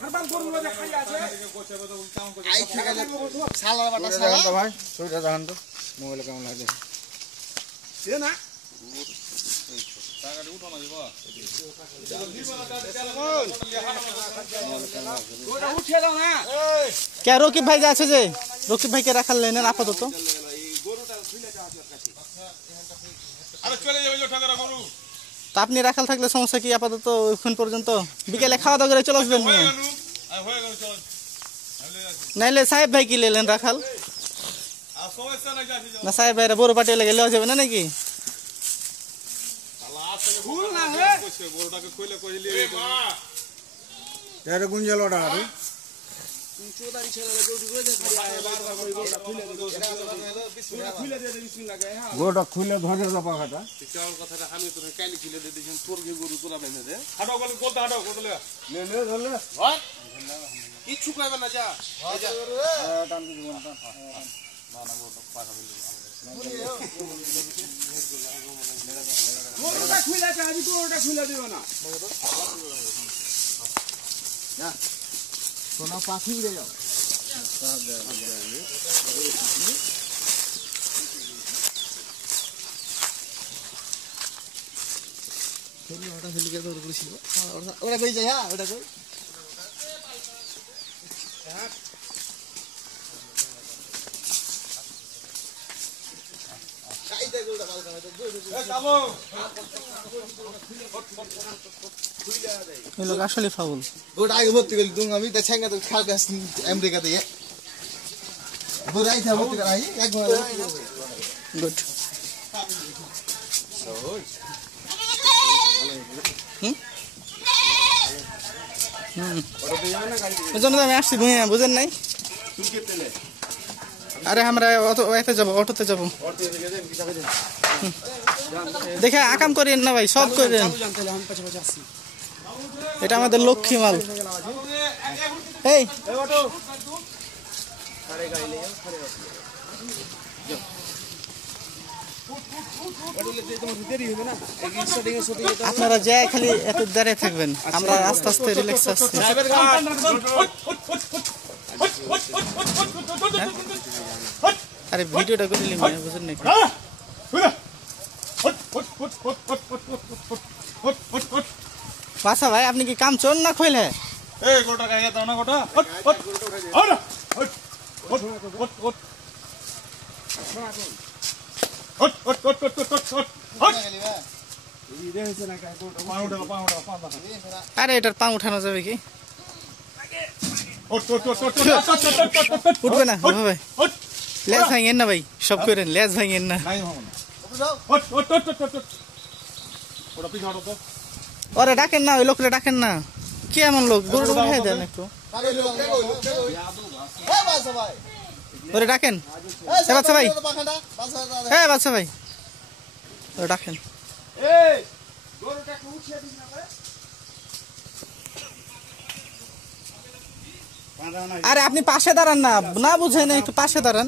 हरबाल गरुलो जे खाइ আছে আই থেকে শালা বাটা শালা তো ভাই ছবিটা দেখান তো মোবাইলে কেমন লাগে দে না টাকাটা উঠানো যাব ওটা উঠে দাও না কে রকিব ভাই যে আছে যে রকিব ভাইকে রাখাল নেন আপাতত গরুটা খুলে যাওয়া আছে কাছে আরে চলে যাবে যে ঠাকুর গরু তা আপনি রাখাল থাকলে সমস্যা কি আপাতত ওখান পর্যন্ত বিকেলে খাওয়া দাওয়া করে চলে আসবেন হয়ে গেল চল নাইলে সাহেব ভাই কি লেলেন রাখাল আর সমস্যা নাই যাচ্ছি না সাহেব ভাইরা বড় পাটিয়ে লেগে লওয়া যাবে না নাকি ফুল না হে গরুটাকে কইলে কইলি মা এটা গুঞ্জল ওটা রে চোদারি ছেলে গরু রোজে খাই বারবার গরুটা খুলে দে খুলে দে বিসমিল্লাহ গে হ্যাঁ গোটা খুলে ধরে দাও পাখাটা চাওয়ার কথাটা আমি তোর কাইলি কিলে দে দিছেন তোর গে গরু তোরা বেঁধে দে হাঁটো বলে বলতে হাঁটো বলতে নে নে ধরলে ভাই কিচ্ছু কইবে না যা টান কিছু বল টান গরুটা খুলে দে আমি গরুটা খুলে দিও না সোনা পাখি উড়ে যাও ওটা ফেলি কে দৌড় করেছিল ওটা কই যায় হ্যাঁ ওটা কই এই লোক আসলে ফাউল গোটা আগে ভর্তি করলি তুমি আমি তা ছেঙ্গা তো খালকে আমেরিকা থেকে বুড়াই থা ভর্তি করাই এক ঘন্টা গুড বুঝুন আমি আসছি বুঝেন নাই আরে আমরা এতে যাবো অটোতে যাবো দেখে আকাম করেন না ভাই সব করেন এটা আমাদের লক্ষ্মী মাল এই আপনারা যাই খালি এত দাঁড়িয়ে থাকবেন আমরা আস্তে আস্তে রিল্যাক্স আসছি আরে ভিডিওটা করে নিলাম বুঝুন নাকি বাসা ভাই আপনি কি কাম চোর না খইলে এই গোটা গায়ে দাও না গোটা আরে এটার পা উঠানো যাবে কি উঠবে না ভাই লেজ ভাঙেন না ভাই সব করেন লেজ ভাঙেন না ওরে ডাকেন না ওই লোকরে ডাকেন না কি এমন লোক গরু উঠাই দেন একটু ওরে ডাকেন বাচ্চা ভাই হ্যাঁ বাচ্চা ভাই ওরে ডাকেন আরে আপনি পাশে দাঁড়ান না না বুঝেন একটু পাশে দাঁড়ান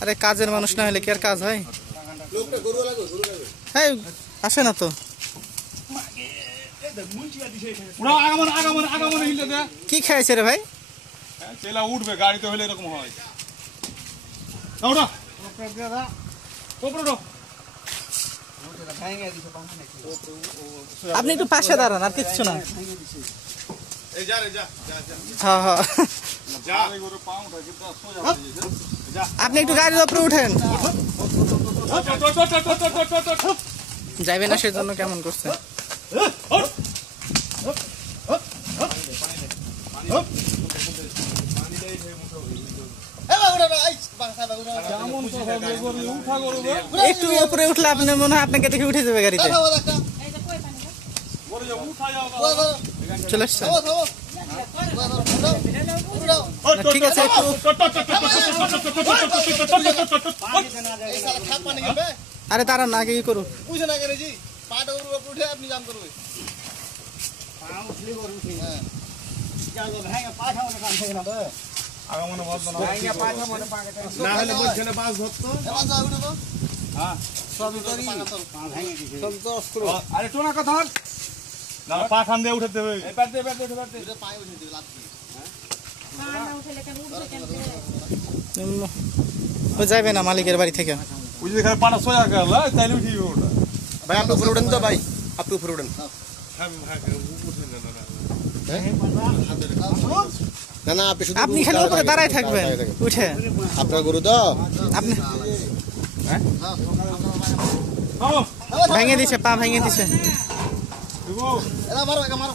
আরে কাজের মানুষ না হলে কি আর কাজ হয় হ্যাঁ আসে না তো কি খাইছে রে ভাই উঠবে গাড়িতে হলে এরকম হয় আপনি একটু পাশে দাঁড়ান আর কিচ্ছু না এই যা রে যা হ্যাঁ হ্যাঁ যা আপনি একটু গাড়ির উপরে উঠেন যাইবে না সেজন্য কেমন করছে একটু উপরে উঠলে আপনি মনে হয় আপনাকে দেখে উঠে যাবে গাড়িতে চলে আসছে ঠিক আছে একটু আরে তারা না কি করুক আগামনে বলতো না না হলে বলছে না বাস ধরতো এবার যাও উঠে তো হ্যাঁ সবই করি সব তো অস্ত্র আরে টোনা কথা হল না পা খান দিয়ে উঠাতে হবে এবার দে এটা পায়ে উঠে দিবে লাত দিয়ে ও যাবে না মালিকের বাড়ি থেকে ওই যে এখানে পাটা সোজা করলা তাইলে উঠিয়ে ওটা ভাই আপনি উপরে উঠেন তো ভাই আপনি উপরে উঠেন না না আপনি শুধু আপনি খালি উপরে দাঁড়ায় থাকবেন উঠে আপনার গরু তো আপনি ভেঙে দিছে পা ভেঙে দিছে এরা মারো একা মারো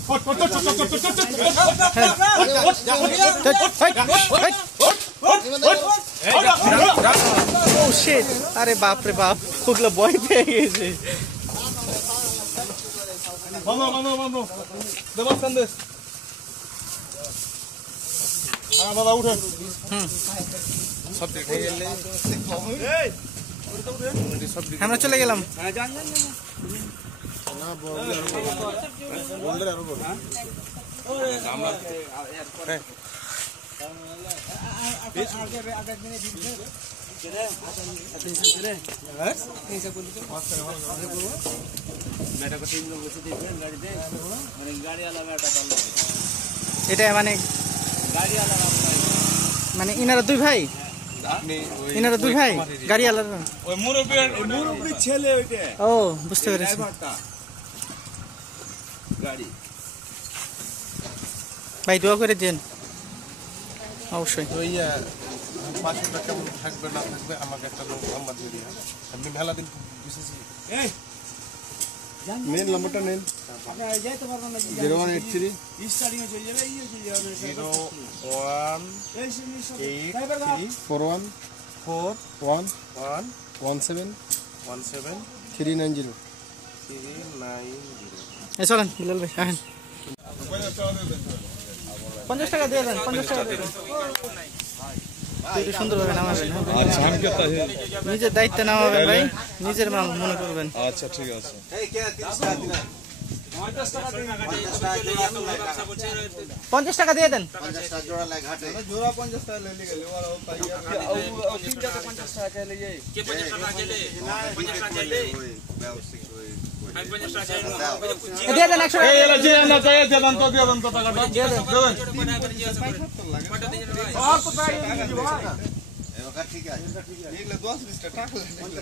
ও শিট আরে বাপ রে বাপ ওগুলো ভয় পেয়ে গেছে বন্ধ দেবাস সন্দেশ দাদা উঠে সব দেখে গেলে আমরা চলে গেলাম এটা মানে মানে ইনারা দুই ভাই গাড়ি আলাদা ওই মুরব্বী ছেলে ওইটা ও বুঝতে পেরেছি গাড়ি ভাই দোয়া করে দেন অবশ্যই ওই 500 টাকা থাকবে না থাকবে আমাকে একটা লোক নাম্বার দিয়ে দিন আপনি মেলা দিন বিশেষ এই মেন নম্বরটা নেন আপনি যাইতে পারবেন না 0183 স্টার্টিং হয়ে যাবে চলে যাবে 41 1 17 17 390 এই চলেন বিলাল ভাই আসেন 50 টাকা দিয়ে দেন 50 টাকা দিয়ে দেন সুন্দরভাবে নামাবেন আচ্ছা আমি কত নিজের দায়িত্ব নামাবেন ভাই নিজের মাল মনে করবেন আচ্ছা ঠিক আছে এই কে 30 টাকা দিন 50 টাকা দিয়ে দেন 50 টাকা জোড়া লাগে ঘাটে জোড়া 50 টাকা লে গেলে ওরা পাইয়া ও তিনটাতে 50 টাকা চাইলে যাই কে 50 টাকা চাইলে 50 টাকা চাইলে ওই ব্যবস্থিক ওই আমি 50 টাকা চাইলে দিয়ে দেন 100 টাকা এই এলা যে না চাই দিয়ে দেন তো টাকাটা দিয়ে দেন এবার ঠিক আছে এগুলো 10 20 টাকা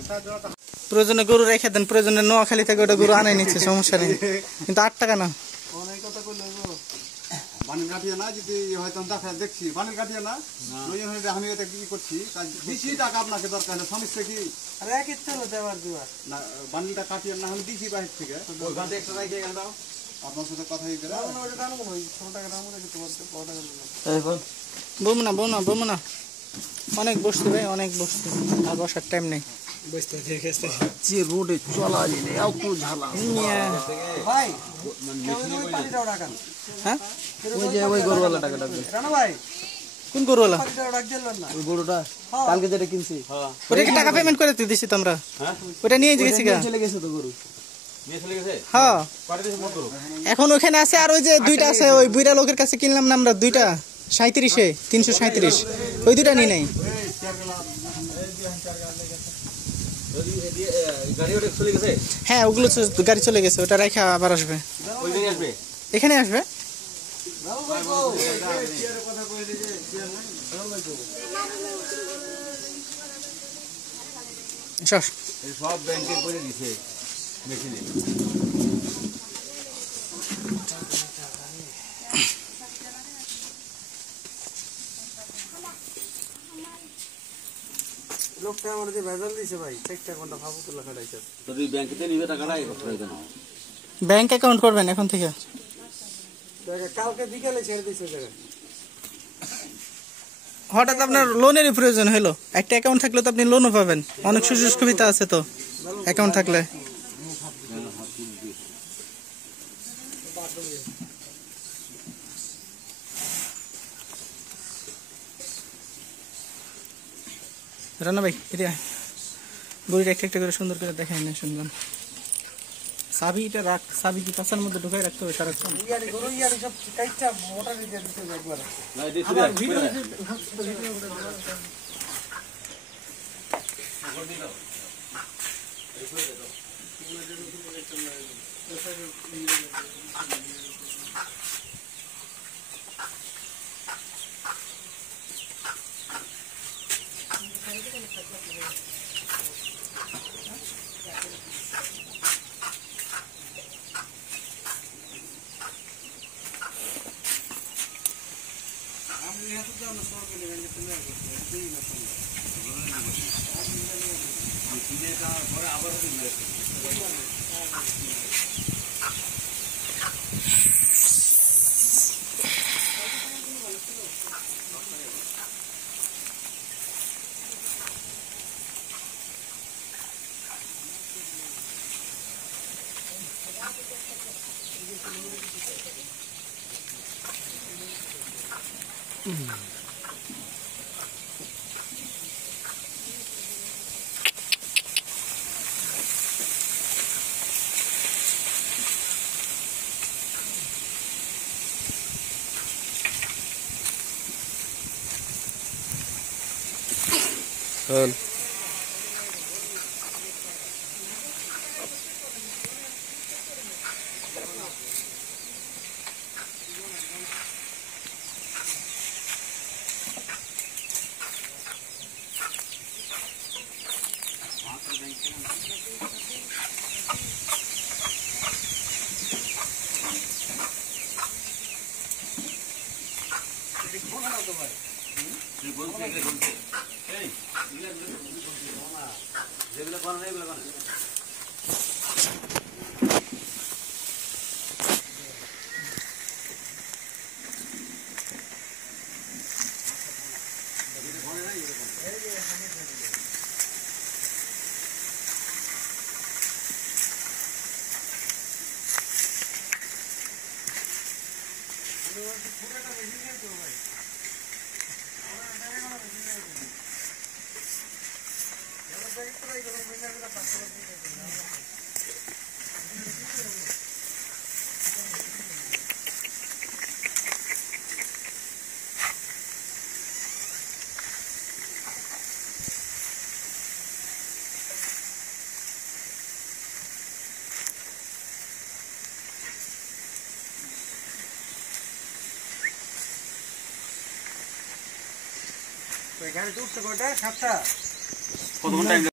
টাকা প্রয়োজনে গরু রেখে দেন প্রয়োজনে নোয়াখালী থেকে ওটা গরু আনাই নিচ্ছে সমস্যা নেই কিন্তু 8 টাকা না অনেক কথা কইলো গো বানির কাঠিয়া না যদি হয়তো দেখা দেখছি বানির কাঠিয়া না ওই জন্য আমি এটা কি করছি দিছি টাকা আপনাকে দরকার হলে সমস্যা কি আরে এক ইচ্ছা হলো দেওয়ার দিবা না বানিটা কাঠিয়া না হলে দিছি বাইরে থেকে ওই ঘাটে একটা রাখে গেল দাও আপনার সাথে কথা হয়ে গেল ওটা দাম কোন 100 টাকা দাম করে তোমার কত টাকা বমনা অনেক বসতে ভাই অনেক বসতে আর বসার টাইম নেই যে রোডে চলা যায় এত ঝালা ভাই পানিটাও রাখান হ্যাঁ ওই যে ওই গরুওয়ালা টাকা লাগবে রানা ভাই কোন গরুওয়ালা পানিটাও রাখ দিলেন না ওই গরুটা কালকে যেটা কিনছি ওটা কি টাকা পেমেন্ট করে দিছি তোমরা ওটা নিয়ে গেছি গা চলে গেছে তো গরু হ্যাঁ এখন ওখানে আছে আর ওই যে দুইটা আছে ওই বুইরা লোকের কাছে কিনলাম না আমরা দুইটা 37 এ 337 ওই দুইটা নিয়ে নাই হ্যাঁ ওগুলো গাড়ি চলে গেছে ওটা রেখে আবার আসবে এখানে আসবে সব ব্যাংকে করে দিছে মেশিনে লোকটা আমার যে ভেজাল দিছে ভাই 1 ঘন্টা ফাবুতুল্লাহ খাটাইছে যদি ব্যাংকেতে নিবে টাকাটা এই কথা কেন ব্যাংক অ্যাকাউন্ট করবেন এখন থেকে কালকে বিকালে ছেড়ে দিছে জায়গা হঠাৎ আপনার লোনেরই প্রয়োজন হলো একটা অ্যাকাউন্ট থাকলে তো আপনি লোনও পাবেন অনেক সুযোগ সুবিধা আছে তো অ্যাকাউন্ট থাকলে রানা ভাই এটা গরুটা একটা একটা করে সুন্দর করে দেখাই না শুনলাম চাবিটা রাখ, চাবি কি পাশার মধ্যে ঢুকাই রাখতে হবে সারাক্ষণ। চল এখানে তো উঠতে কয়টা 7টা। কতক্ষণ টাইম